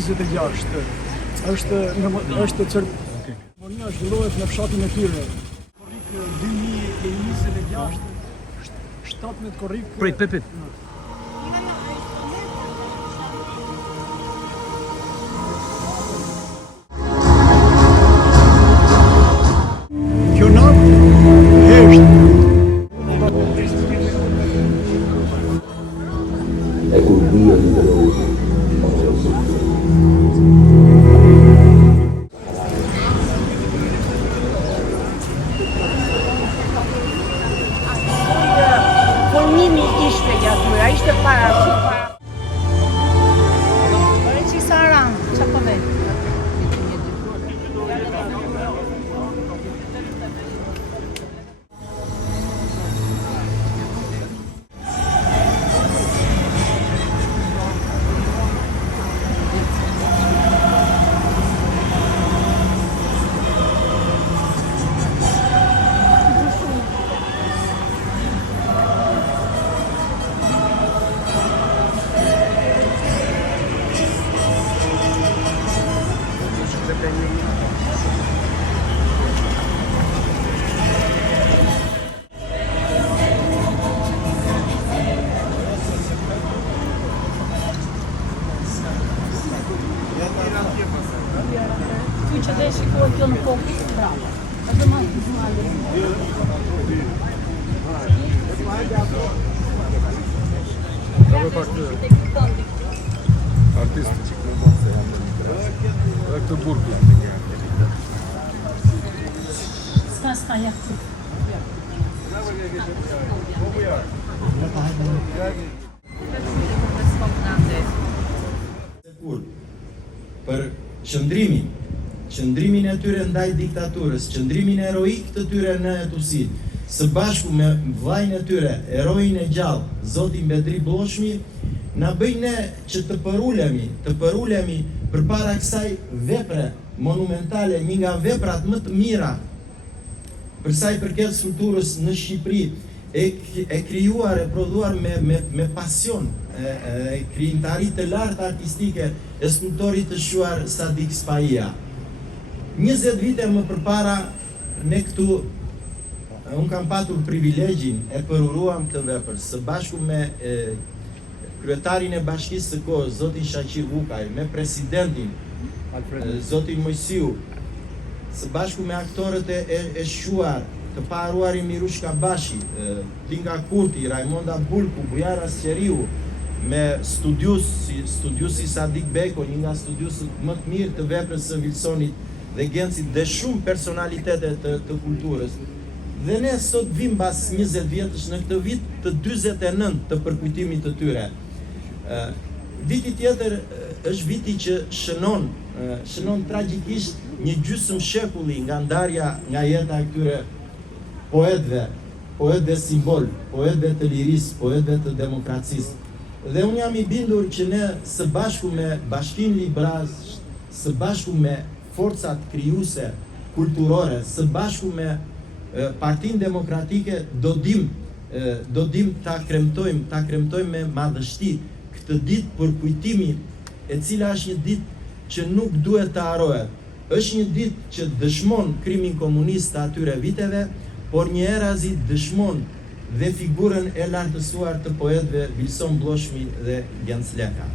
26 është ceremonia zhvillohet në fshatin e Tyre. Korrik 2026 17 korrik. Prit. Kjo natë hesht. E kur bia liderohet. Formimi ishte gjatë, ishte para. Që sa ran, çfarë po vjen? Tu që dhe shikohet kjo në kokë, bravo. Atë ma Artistë që dhe këtë burku. Ska jakë. Për qëndrimin e tyre ndaj diktaturës, qëndrimin heroik të tyre në etusi, së bashku me vllajën e tyre, heroin e gjallë, Zotin Bedri Bloshmi, na bëjnë ne që të përulemi përpara kësaj vepre monumentale, një nga veprat më të mira për sa i përket strukturës në Shqipëri, e krijuar, e prodhuar me pasion, e krijimtari të lartë artistike e skulptorit të shuar Sadik Spajia. 20 vite më përpara, ne këtu, unë kam patur privilegjin e përuruam këtë vepër, së bashku me kryetarin e bashkisë së kohës, Zotin Shaqir Vukaj, me presidentin, Zotin Mojsiu, së bashku me aktorët e shuar, të paruarin Mirush Kabashi, Tinga Kurti, Raimonda Bulku, Bujara Sqeriu, me studiusi Sadik Beko, një nga studiusët më të mirë të veprës së Wilsonit dhe Gencit dhe shumë personalitetet të kulturës. Dhe ne sot vim bas 20 vjetësh në këtë vit të 49 të përkujtimit të tyre. Viti tjetër është viti që shënon tragjikisht një gjysmë shekulli nga ndarja nga jeta e këtyre poetëve simbol, poetëve të lirisë, poetëve të demokracisë. Dhe unë jam i bindur që ne së bashku me Bashkinë Libraz, së bashku me forcat krijuese kulturore, së bashku me Partinë Demokratike do dim ta kremtojmë me madhështi këtë ditë për kujtimi, e cila është një ditë që nuk duhet të harrohet. Është një ditë që dëshmon krimin komunist të atyre viteve, por një erazi dëshmon dhe figurën e lartësuar të poetëve Wilson Bloshmi dhe Genc Leka.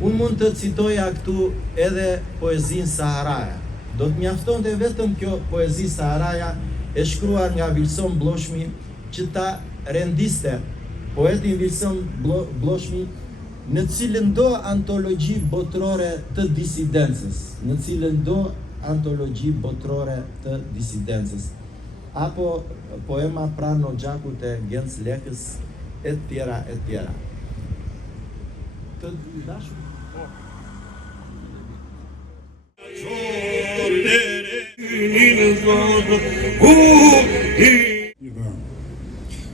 Unë mund të citoja këtu edhe poezinë Saharaja. Do të mjaftonte vetëm kjo poezi Saharaja e shkruar nga Wilson Bloshmi që ta rendiste poetin Wilson Bloshmi në cilën do antologji botërore të disidencës, apo poema Prano Gjakut e Genc Lekës, e tjera. Të dashur.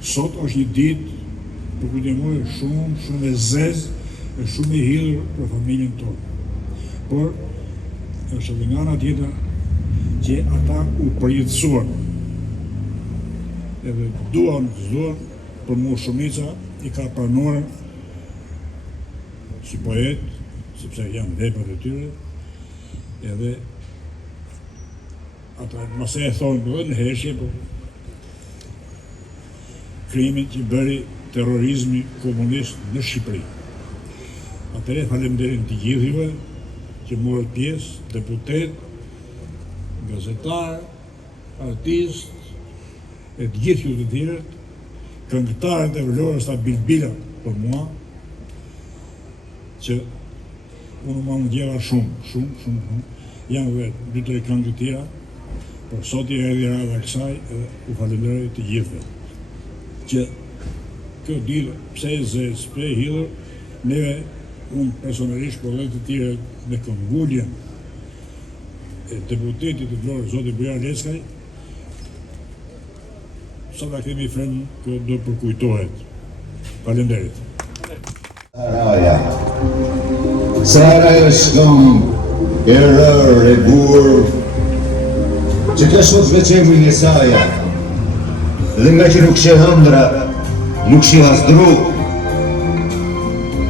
Sot është një ditë për kujtimoj shumë e zezë e shumë e hidhur për familjen tonë. Por është edhe nga ana tjetër që ata u përjetësuan. Edhe duan për mua shumica i ka pranuar si poet, sepse janë veprat e tyre, edhe ata mos e thonë edhe në heshje, po krimin që bëri terrorizmi komunist në Shqipëri. Atëre faleminderit të gjithëve që morët pjesë, deputet, gazetar, artist, e të gjithë ju të tjerët, këngëtarët e Vlorës ta bilbila për mua, që unë më ndjeva shumë, janë vetë 2-3 këngë të tjera, por sot i erdhi rada kësaj edhe u falenderoj të gjithëve. Që kjo ditë, pse e zezë, pse e hidhur, neve, unë personalisht, por dhe të tjere me kënguljen e deputetit të Vlorës, zoti Bujar Leskaj, sa ta kemi frenë, kjo do përkujtohet. Falenderit. Saraja shkëm, e rërë, e burë, që ka shot veqemin e saja, dhe nga që nuk shë hëndra, nuk shë hasdru,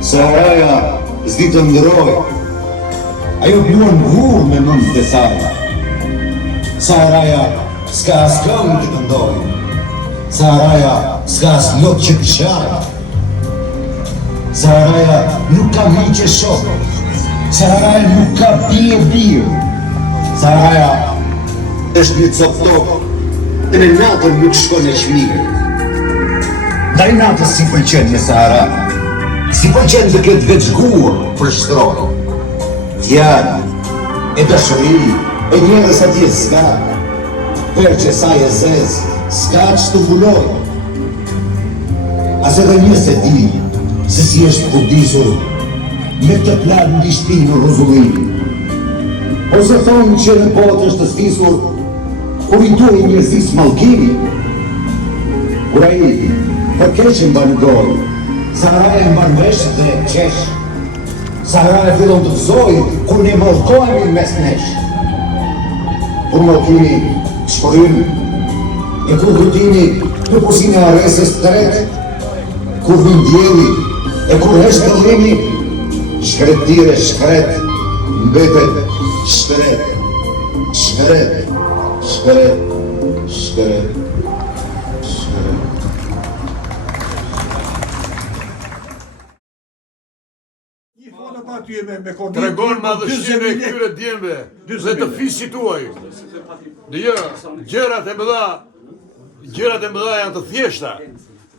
Saraja zdi të ndëroj, ajo bluan vur me mënd të saja. Saraja s'ka as këngë të këndoj, Saraja s'ka as lot që pëshaj, Saraja nuk ka miqe shok, Saraja nuk ka bie, Saraja është një coptok, dhe në natën nuk shkon e qmirë. Ndaj natës si pëlqen me Sahara, si pëlqen dhe këtë veçguar për shtroj. Fjallë, e dëshëri, e njerës atje s'ka, për që saj e zezë, s'ka që të mbuloj. As edhe njës e di, se si është kurdisur, me të planë në shpi në rozullim. Ose thonë që në botë është të stisur, kur i duhe njërzis malkimi, kur a i përkeqin ba në dorë, Saharaja mban vesh dhe qesh, Saharaja fillon të gëzoj, kur ne malkohemi mes nesh. Kur malkimi shpërim, e kur vëtimi të pusine aresës të tret, kur vim djeli, e kur heshtë të dhimi, shkretire shkret, mbetet shkret, shkret, shkret, shkret, shkret. Një foto pa ty me koni. Tregon madhështinë e këtyre djemve dhe të fisit tuaj. Dhe gjërat e mëdha janë të thjeshta.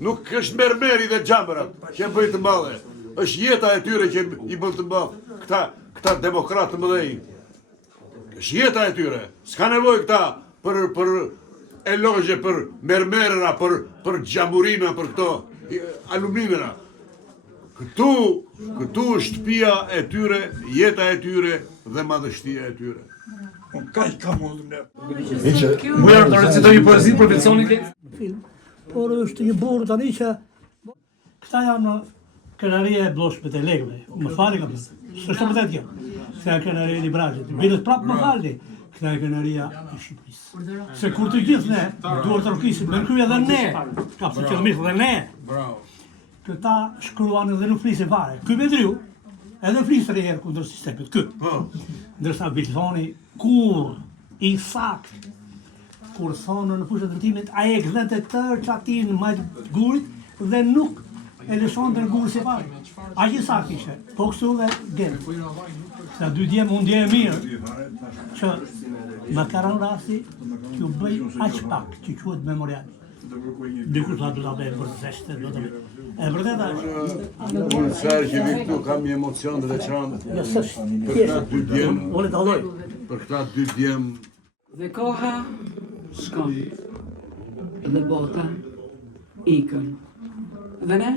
Nuk është mermeri dhe xhamërat që bëjnë të madhe. Është jeta e tyre që i bën të madh këta demokratë të mëdhej. Është jeta e tyre. S'ka nevojë këta për elogje, për mermerera, për xhamurina, për këto aluminera. Këtu është shtëpia e tyre, jeta e tyre dhe madhështia e tyre. Unë kaj ka mundë ne. Bujar, të recitoj një poezi për Vilsoni ke? Film. Por është një burë tani që këta janë krenaria e bloshme të legëve. Më fali ka përë. Së është vërtet kjo. Këta e krenaria e Librajit. Bidët prapë më faldi. Këta e krenaria e Shqipërisë. Se kur të gjithë ne, duhet të rëkisim, në kryja dhe ne, ka përë që dhe ne, këta shkruan edhe nuk flisë e fare. Ky me driu, edhe flisë të rejerë kundër sistemit, ky. Ndërsa Vilsoni, kur i sakt, kur thonë në fushën e drejtimit, ai e gdhet e tërë çatin në majtë gurit dhe nuk e lëshon të në gurë si pare. Aq i sakt ishe, po kështu dhe gjenë. Sa dy djemë, unë dje e mirë, që më karan rasti që bëj aq pak, që quhet memorial. Dikur sa do ta bëj për zeshte, do ta bëj. E vërtet është. Unë sërë që vi këtu kam një emocion të veçantë. Për këta dy djemë. Unë të alloj. Për këta dy djemë. Dhe koha shkon, dhe bota ikën, dhe ne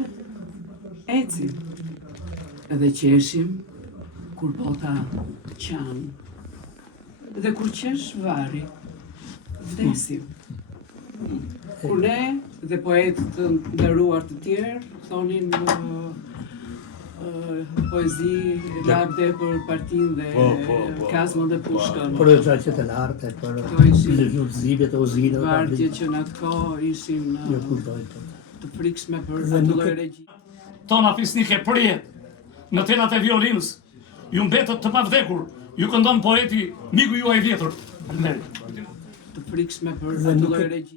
ecim, edhe qeshim kur bota qanë, dhe kur qesh vari, vdesim. Kur ne dhe poetë të nderuar të tjerë thonin poezi labde për Partin dhe Kazmon dhe Pushkën. Për gjaqet e lartë, për zibjet e uzinëve. Vardje që në atë kohë ishin të frikshme për atë lloj regji. Tona fisnike prijet në tenat e violinës, ju mbetët të pavdekur, ju këndon poeti miku juaj vjetër. Të frikshme për atë lloj regji.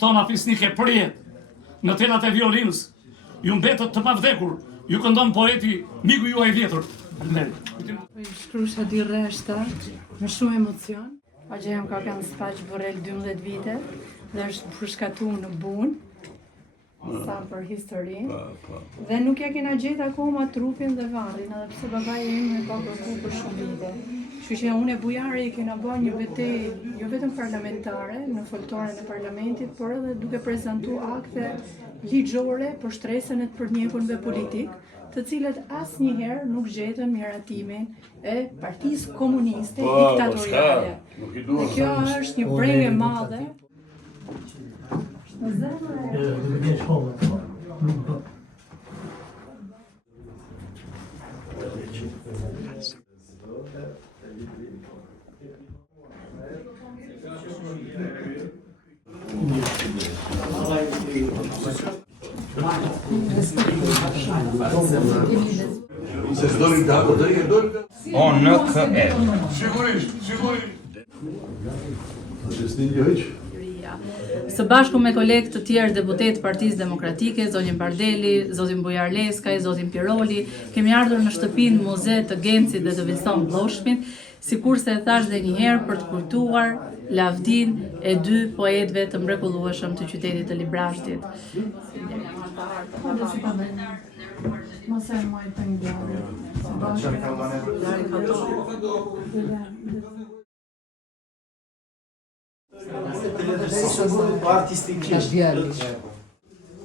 Tona fisnike përjet në telat e violinës, ju mbetët të pavdekur, ju këndon poeti miku juaj vjetër. Shkrusha di rreshta me shumë emocion. Që jam ka kanë spaq Borrell 12 vite dhe është përshkatuar në Bunë. Sa për historinë. Dhe nuk ja kena gjetë akoma trupin dhe varrin, edhe pse babai im e ka kërkuar për shumë vite. Kështu që unë e Bujari i kena bërë një betejë jo vetëm parlamentare në foltoren e parlamentit, por edhe duke prezantuar akte ligjore për shtresën e të përmjekunve politik, të cilët asnjëherë nuk gjetën miratimin e Partisë Komuniste diktatoriale. Dhe kjo është një brengë e madhe. Se s'doni dako dhe e doni dako? ONKE. Sigurisht. Së bashku me kolegë të tjerë deputet Partisë Demokratike, zotin Bardeli, zotin Bujar Leskaj, zotin Piroli, kemi ardhur në shtëpinë muze të Gencit dhe të Vilson Vlloshnjit, sikurse e thash dhe një herë për të kujtuar lavdin e dy poetëve të mrekullueshëm të qytetit të Librashtit.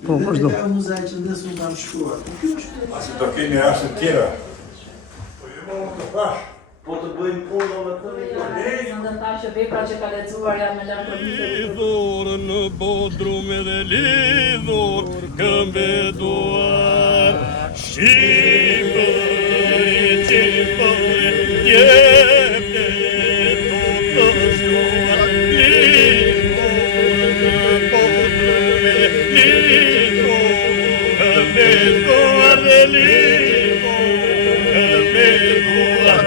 Po, vazhdo. Do kemi raste tjera. Po të bëjmë punë me të Ndërta vepra që ka lexuar janë me lartësi. Lidhur në bodrum edhe lidhur këmbetuar. Shqipëri, jepte të shkuar. Lidhur në bodrum edhe lidhur këmbetuar dhe lidhur këmbetuar.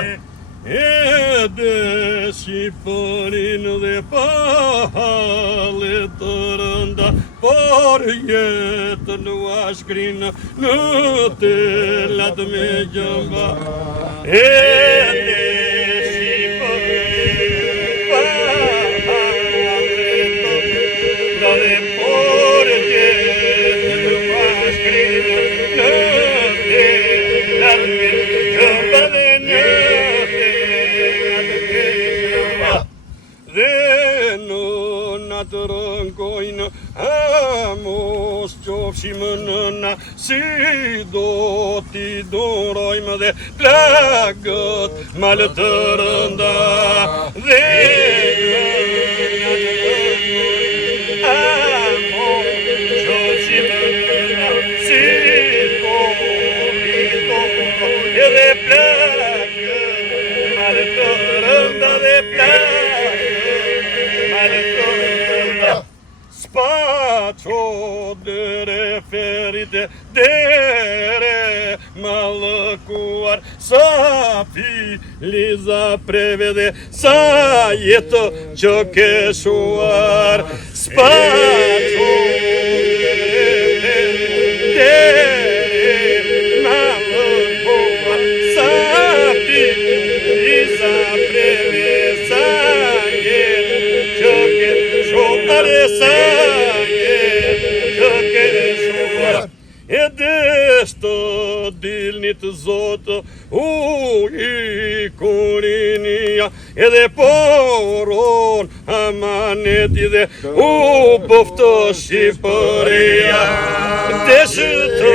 Edhe Shqipërin dhe pahallet të rënda, por jetë në ashkrin në telat me gjëmba. Edhe Shqipërin pahallet të rënda dhe por jetë në ashkrin në telat me gjëmba dhe një dhe në natë rënkojnë mos qofshim nëna, si do t'i durojmë dhe plagët malë të rënda. Dhe mos qofshim nëna, si do t'i durojmë dhe plagët malë të rënda dhe plagët. Spaco dere ferite, dere malëkuar, sa filiza prevede, sa jetë që keshuar. Spaco dere malëkuar, sa filiza prevede, sa jetë që keshuar, sa e deshtë dilnit zotë i kurinia, edhe poron amaneti dhe boftë Shqipëria. Deshtë